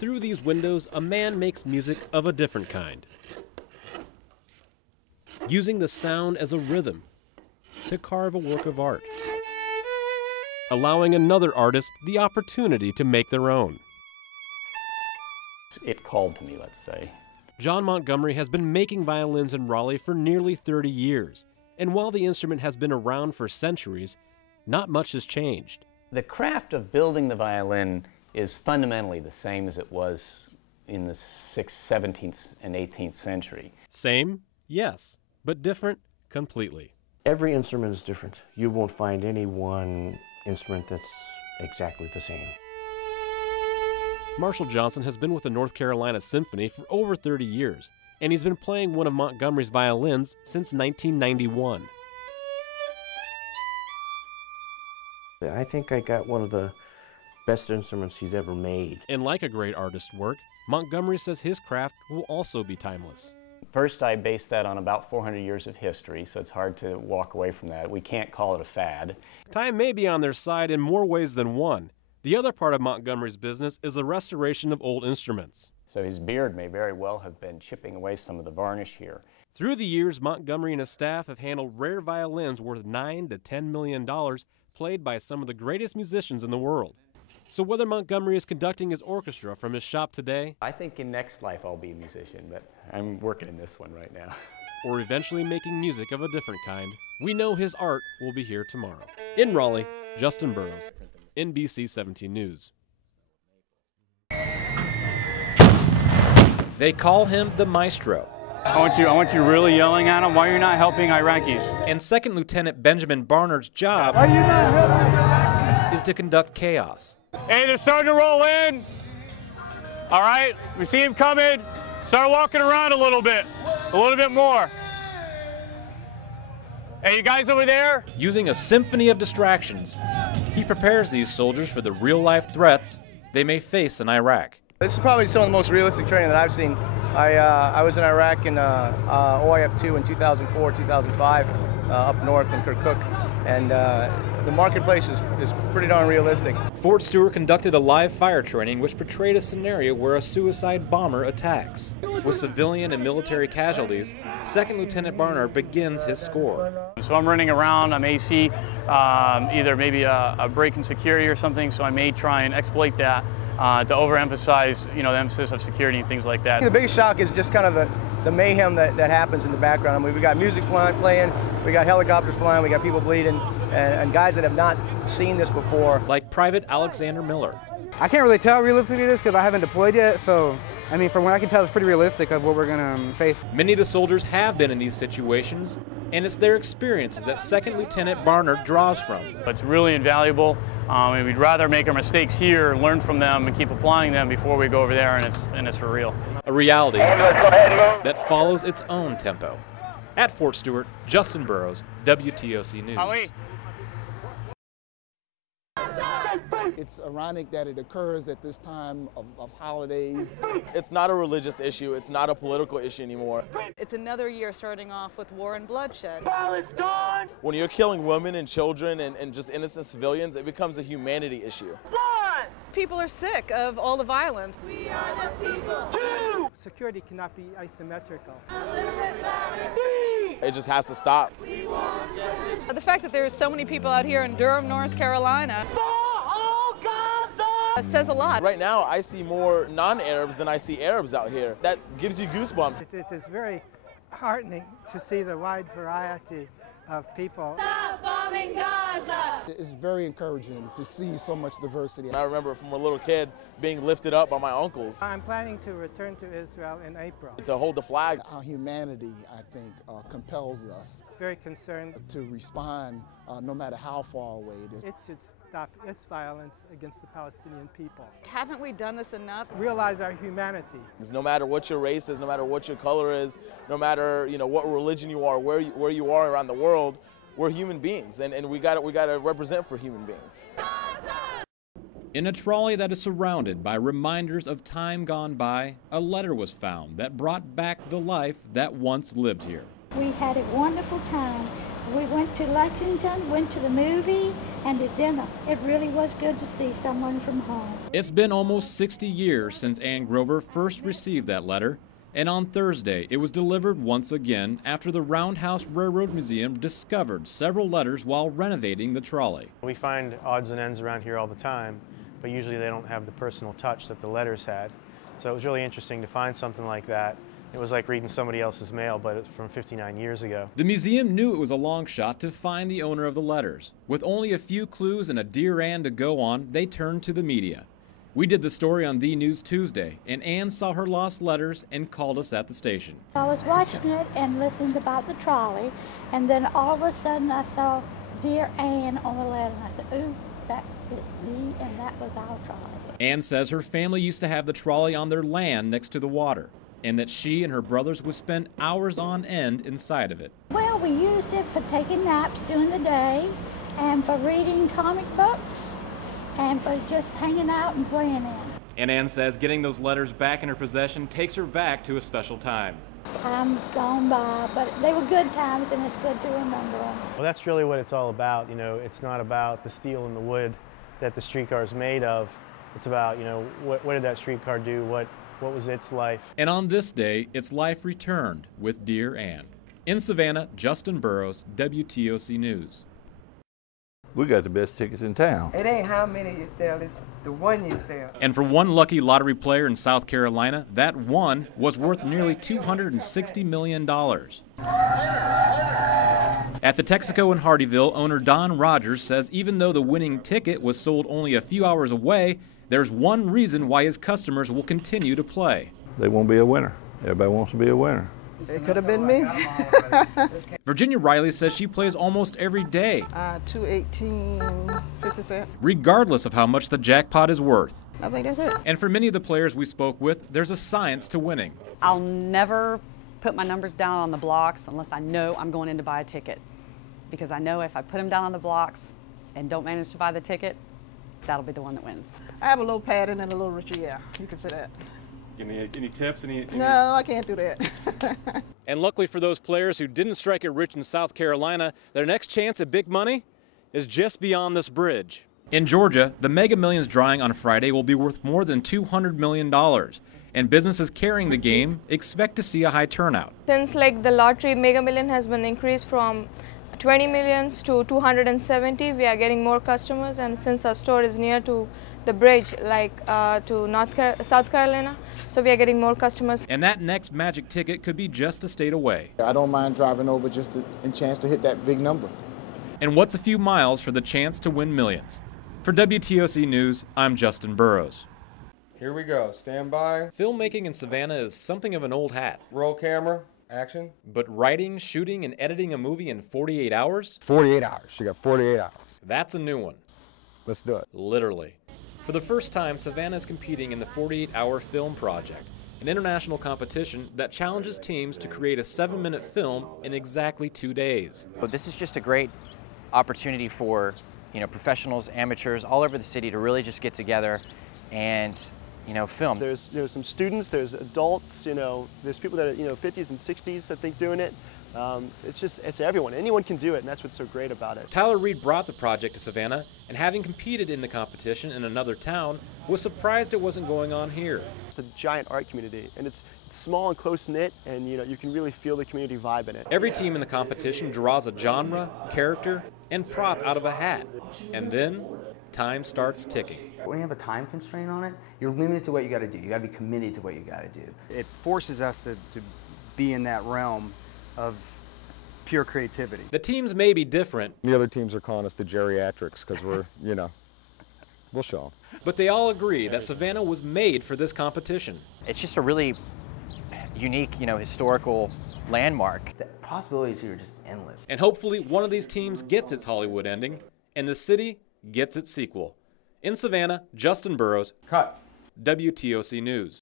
through these windows, a man makes music of a different kind, using the sound as a rhythm to carve a work of art, allowing another artist the opportunity to make their own. It called to me, let's say. John Montgomery has been making violins in Raleigh for nearly 30 years, and while the instrument has been around for centuries, not much has changed. The craft of building the violin is fundamentally the same as it was in the 6th, 17th, and 18th century. Same, yes, but different completely. Every instrument is different. You won't find any one instrument that's exactly the same. Marshall Johnson has been with the North Carolina Symphony for over 30 years, and he's been playing one of Montgomery's violins since 1991. I think I got one of the best instruments he's ever made. And like a great artist's work, Montgomery says his craft will also be timeless. First, I based that on about 400 years of history, so it's hard to walk away from that. We can't call it a fad. Time may be on their side in more ways than one. The other part of Montgomery's business is the restoration of old instruments. So his beard may very well have been chipping away some of the varnish here. Through the years, Montgomery and his staff have handled rare violins worth $9 to $10 million, played by some of the greatest musicians in the world. So whether Montgomery is conducting his orchestra from his shop today, I think in next life I'll be a musician, but I'm working in this one right now. or eventually making music of a different kind, we know his art will be here tomorrow. In Raleigh, Justin Burrows, NBC 17 News. They call him the Maestro. I want you really yelling at him. Why are you not helping Iraqis? And Second Lieutenant Benjamin Barnard's job is to conduct chaos. Hey, they're starting to roll in. All right, we see him coming. Start walking around a little bit more. Hey, you guys over there? Using a symphony of distractions, he prepares these soldiers for the real-life threats they may face in Iraq. This is probably some of the most realistic training that I've seen. I was in Iraq in OIF-2 in 2004, 2005, up north in Kirkuk, and the marketplace is pretty darn realistic. Fort Stewart conducted a live fire training which portrayed a scenario where a suicide bomber attacks. With civilian and military casualties, Second Lieutenant Barnard begins his score. So I'm running around, I may see either maybe a break in security or something, so I may try and exploit that to overemphasize, the emphasis of security and things like that. The biggest shock is just kind of the mayhem that happens in the background. I mean, we got music playing, we got helicopters flying, we got people bleeding, and guys that have not seen this before. Like Private Alexander Miller. I can't really tell how realistic it is because I haven't deployed yet, so I mean, from what I can tell, it's pretty realistic of what we're going to face. Many of the soldiers have been in these situations, and it's their experiences that Second Lieutenant Barnard draws from. It's really invaluable, and we'd rather make our mistakes here, learn from them, and keep applying them before we go over there, and it's for real. A reality that follows its own tempo. At Fort Stewart, Justin Burrows, WTOC News. Ali. It's ironic that it occurs at this time of holidays. It's not a religious issue. It's not a political issue anymore. It's another year starting off with war and bloodshed. Palestine! When you're killing women and children and just innocent civilians, it becomes a humanity issue. People are sick of all the violence. We are the people. 2. Security cannot be asymmetrical. A little bit louder. 3. It just has to stop. We want justice. The fact that there's so many people out here in Durham, North Carolina, says a lot. Right now, I see more non-Arabs than I see Arabs out here. That gives you goosebumps. It is very heartening to see the wide variety of people. Stop bombing Gaza! It's very encouraging to see so much diversity. I remember from a little kid being lifted up by my uncles. I'm planning to return to Israel in April. To hold the flag. Our humanity, I think, compels us. Very concerned. To respond no matter how far away it is. It should stop its violence against the Palestinian people. Haven't we done this enough? Realize our humanity. No matter what your race is, no matter what your color is, no matter what religion you are, where you are around the world, we're human beings, and we got to represent for human beings. In a trolley that is surrounded by reminders of time gone by, a letter was found that brought back the life that once lived here. We had a wonderful time We went to Lexington, went to the movie, and to dinner. It really was good to see someone from home. It's been almost 60 years since Ann Grover first received that letter, and on Thursday it was delivered once again after the Roundhouse Railroad Museum discovered several letters while renovating the trolley. We find odds and ends around here all the time, but usually they don't have the personal touch that the letters had. So it was really interesting to find something like that. It was like reading somebody else's mail, but it's from 59 years ago. The museum knew it was a long shot to find the owner of the letters. With only a few clues and a Dear Ann to go on, they turned to the media. We did the story on The News Tuesday, and Ann saw her lost letters and called us at the station. I was watching it and listened about the trolley, and then all of a sudden I saw Dear Ann on the letter, and I said, ooh, that is me, and that was our trolley. Ann says her family used to have the trolley on their land next to the water, and that she and her brothers would spend hours on end inside of it. Well, we used it for taking naps during the day, and for reading comic books, and for just hanging out and playing in. And Ann says getting those letters back in her possession takes her back to a special time. Time's gone by, but they were good times, and it's good to remember them. Well, that's really what it's all about. You know, it's not about the steel and the wood that the streetcar is made of. It's about, you know, what did that streetcar do? What was its life? And on this day, its life returned with Dear Ann. In Savannah, Justin Burrows, WTOC News. We got the best tickets in town. It ain't how many you sell, it's the one you sell. And for one lucky lottery player in South Carolina, that one was worth nearly $260 million. At the Texaco in Hardeeville, owner Don Rogers says even though the winning ticket was sold only a few hours away, there's one reason why his customers will continue to play. They won't be a winner. Everybody wants to be a winner. It could have been me. Virginia Riley says she plays almost every day, $2.18, 50 cents. regardless of how much the jackpot is worth. I think that's it. And for many of the players we spoke with, there's a science to winning. I'll never put my numbers down on the blocks unless I know I'm going in to buy a ticket. Because I know if I put them down on the blocks and don't manage to buy the ticket, that'll be the one that wins. I have a little pattern and a little ritual, yeah, you can say that. Any tips? No, I can't do that. And luckily for those players who didn't strike it rich in South Carolina, their next chance at big money is just beyond this bridge. In Georgia, the Mega Millions drawing on Friday will be worth more than $200 million. And businesses carrying the game expect to see a high turnout. Since the lottery Mega Million has been increased from 20 millions to 270, we are getting more customers, and since our store is near to the bridge, to South Carolina, so we are getting more customers. And that next magic ticket could be just a state away. I don't mind driving over just a chance to hit that big number. And what's a few miles for the chance to win millions? For WTOC News, I'm Justin Burrows. Here we go, stand by. Filmmaking in Savannah is something of an old hat. Roll camera, action. But writing, shooting, and editing a movie in 48 hours? 48 hours, you got 48 hours. That's a new one. Let's do it. Literally. For the first time, Savannah is competing in the 48-hour film project, an international competition that challenges teams to create a 7-minute film in exactly 2 days. But this is just a great opportunity for, professionals, amateurs all over the city to really just get together and, film. There's some students, there's adults, there's people that are 50s and 60s I think doing it. It's everyone. Anyone can do it, and that's what's so great about it. Tyler Reed brought the project to Savannah, and having competed in the competition in another town, was surprised it wasn't going on here. It's a giant art community, and it's small and close-knit, and you can really feel the community vibe in it. Every team in the competition draws a genre, character, and prop out of a hat, and then time starts ticking. When you have a time constraint on it, you're limited to what you got to do. You got to be committed to what you got to do. It forces us to be in that realm of pure creativity. The teams may be different. The other teams are calling us the geriatrics because we're, we'll show them. But they all agree that Savannah was made for this competition. It's just a really unique, historical landmark. The possibilities here are just endless. And hopefully one of these teams gets its Hollywood ending, and the city gets its sequel. In Savannah, Justin Burrows. Cut. WTOC News.